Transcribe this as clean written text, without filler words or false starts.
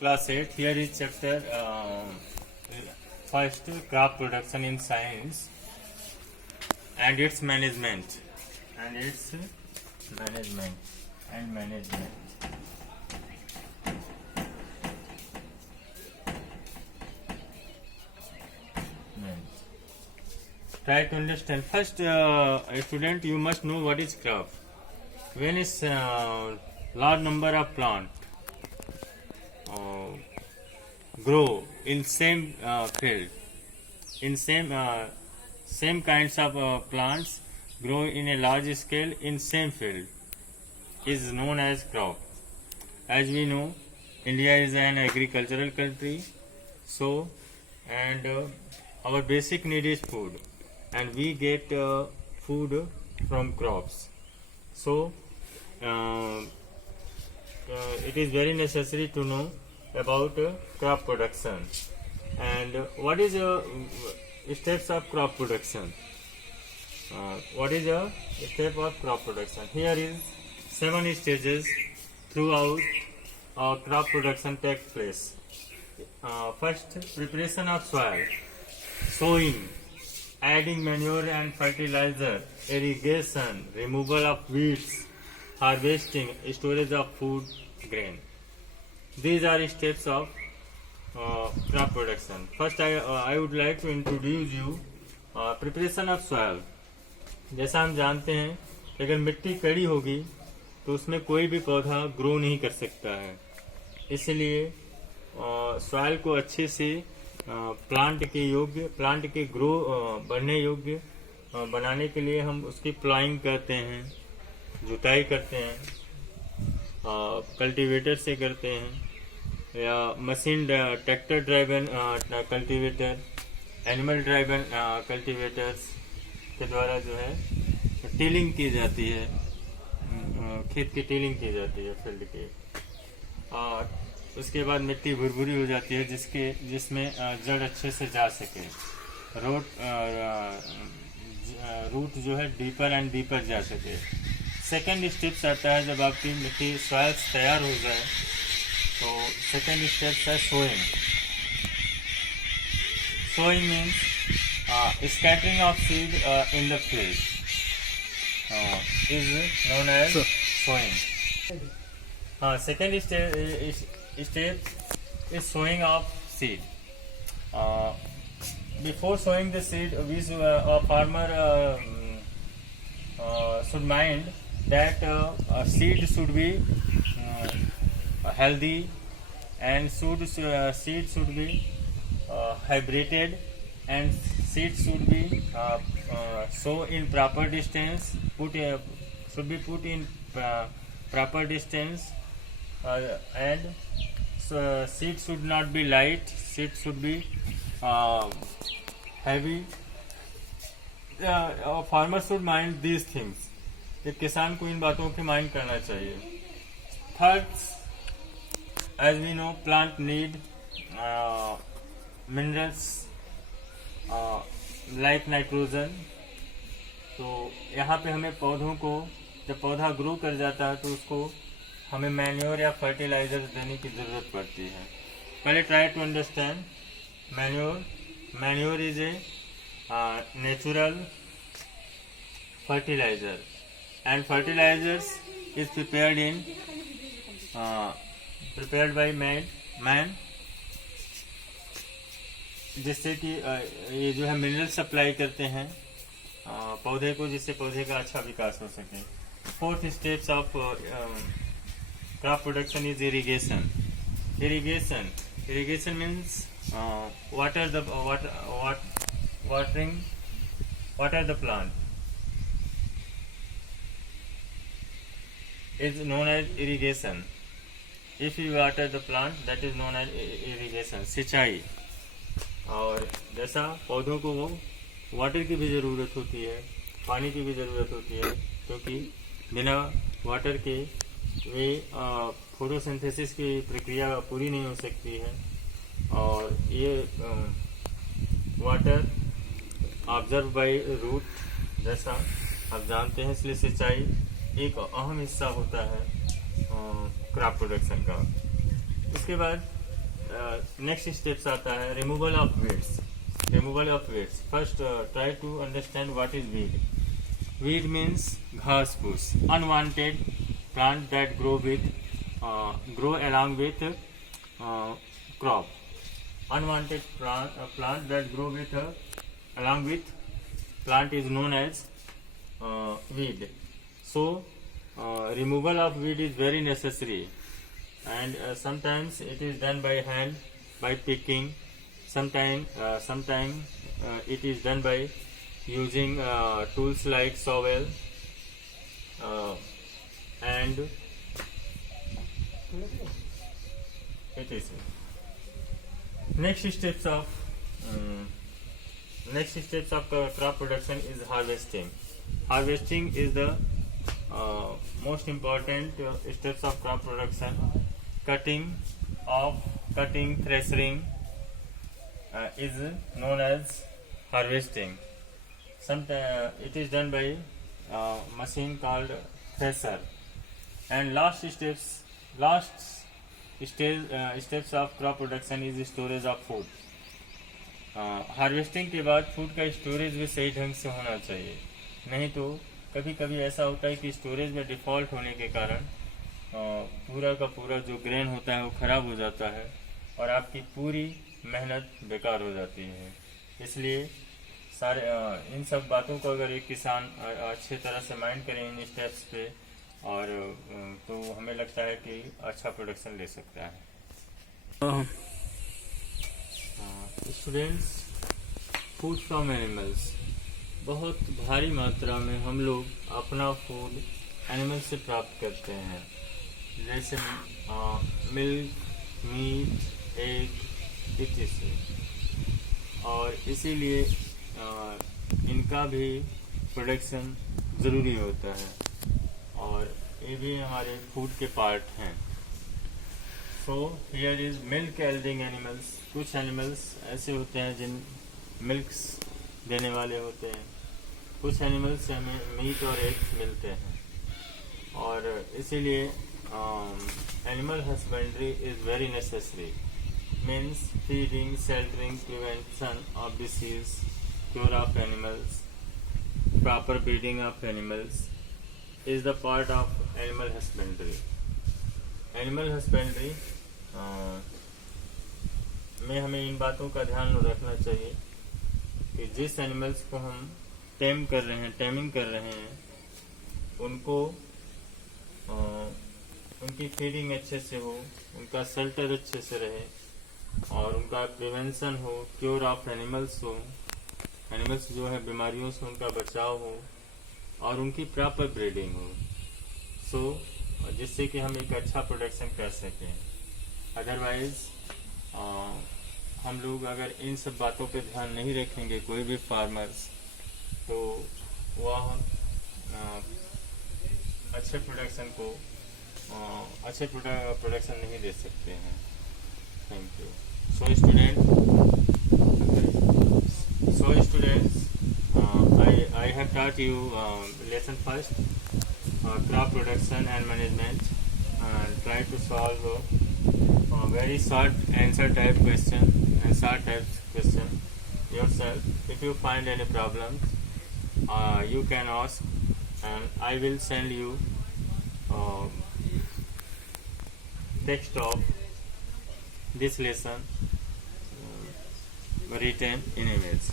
class 8. Here is chapter first, crop production in science and its management. Try to understand. First, student, you must know what is crop. When is large number of plant grow in same field, in same kinds of plants grow in a large scale in same field, is known as crop. As we know, India is an agricultural country, so and our basic need is food, and we get food from crops. So it is very necessary to know about crop production. And what is steps of crop production? What is a step of crop production? Here is 7 stages throughout crop production takes place. First, preparation of soil, sowing, adding manure and fertilizer, irrigation, removal of weeds, harvesting, storage of food grain. These are steps of crop production. First, I would like to introduce you preparation of soil. जैसा हम जानते हैं कि अगर मिट्टी कड़ी होगी तो उसमें कोई भी पौधा ग्रो नहीं कर सकता है, इसलिए सॉइल को अच्छे से प्लांट के ग्रो बढ़ने योग्य बनाने के लिए हम उसकी प्लाइंग करते हैं, जुताई करते हैं, कल्टीवेटर से करते हैं या machine tractor driven cultivator, animal driven cultivators के द्वारा जो है टीलिंग की जाती है, खेत की टीलिंग की जाती है फील्ड की, और उसके बाद मिट्टी भुरभुरी हो जाती है जिसमें जड़ अच्छे से जा सके, रूट जो है डीपर एंड डीपर जा सके। सेकेंड स्टेप्स आता है जब आपकी मिट्टी सॉइल तैयार हो जाए तो सेकेंड स्टेप्स है sowing. Sowing means scattering of seed in the field is known as sowing. Second step is sowing of seed. Before sowing the seed, a farmer should mind that seed should be healthy and seed should be hybridated, and seed should be sow in proper distance. Should be put in proper distance. And seed should not be light, seed should be heavy. Farmer should mind these things. एक किसान को इन बातों की mind करना चाहिए। Third, as we know, plant need minerals like nitrogen. तो यहाँ पे हमें पौधों को, जब पौधा ग्रो कर जाता है तो उसको हमें मैन्योर या फर्टिलाइजर्स देने की ज़रूरत पड़ती है। पहले try to understand manure is a natural fertiliser and fertilisers is prepared by man, जिससे कि ये जो है मिनरल सप्लाई करते हैं पौधे को, जिससे पौधे का अच्छा विकास हो सके। Fourth steps of crop production is irrigation. Irrigation means water the plant is known as irrigation. If you water the plant, that is known as irrigation, सिंचाई। और जैसा पौधों को वो वाटर की भी ज़रूरत होती है, पानी की भी ज़रूरत होती है, क्योंकि बिना वाटर के वे फोटोसिंथेसिस की प्रक्रिया पूरी नहीं हो सकती है, और ये वाटर ऑब्जर्व बाय रूट जैसा आप जानते हैं, इसलिए सिंचाई एक अहम हिस्सा होता है क्रॉप प्रोडक्शन का। उसके बाद नेक्स्ट स्टेप्स आता है removal of weeds. Removal of weeds. First try to understand what is weed. Weed means घास फूस, unwanted plant that grow along with crop. Unwanted plant that grow with along with plant is known as weed. So removal of weed is very necessary, and sometimes it is done by hand, by picking. Sometime it is done by using tools like shovel and etc. Next steps of crop production is harvesting. Harvesting is the most important steps of crop production. Cutting, threshing is known as harvesting. Sometimes it is done by machine called thresher. And last steps of crop production is storage of food. Harvesting के बाद food का storage भी सही ढंग से होना चाहिए, नहीं तो कभी कभी ऐसा होता है कि स्टोरेज में डिफ़ॉल्ट होने के कारण पूरा का पूरा जो ग्रेन होता है वो ख़राब हो जाता है और आपकी पूरी मेहनत बेकार हो जाती है. इसलिए सारे इन सब बातों को अगर एक किसान अच्छे तरह से माइंड करें इन स्टेप्स पे, और तो हमें लगता है कि अच्छा प्रोडक्शन ले सकता है. Students, food from animals. बहुत भारी मात्रा में हम लोग अपना फूड एनिमल से प्राप्त करते हैं, जैसे मिल्क, मीट, एग इत्यादि. और इसीलिए इनका भी प्रोडक्शन ज़रूरी होता है और ये भी हमारे फूड के पार्ट हैं. So here is milk yielding animals. कुछ एनिमल्स ऐसे होते हैं जिन मिल्क्स देने वाले होते हैं. कुछ एनिमल्स से हमें मीट और एग मिलते हैं और इसीलिए animal husbandry is very necessary. Means feeding, sheltering, prevention of disease, cure of animals, proper breeding of animals is the part of animal husbandry. Animal husbandry में हमें इन बातों का ध्यान रखना चाहिए कि जिस एनिमल्स को हम टेमिंग कर रहे हैं उनको उनकी फीडिंग अच्छे से हो, उनका शेल्टर अच्छे से रहे और उनका प्रिवेंशन हो, क्योर ऑफ एनिमल्स हो, एनिमल्स जो है बीमारियों से उनका बचाव हो और उनकी प्रॉपर ब्रीडिंग हो. सो जिससे कि हम एक अच्छा प्रोडक्शन कर सकें. अदरवाइज हम लोग अगर इन सब बातों पे ध्यान नहीं रखेंगे, कोई भी फार्मर्स, तो वह अच्छे प्रोडक्शन नहीं दे सकते हैं. Thank you. So students, I have taught you lesson first, crop production and management. Try to solve very short answer type question and short type question yourself. If you find any problems, you can ask, and I will send you text of this lesson written in emails.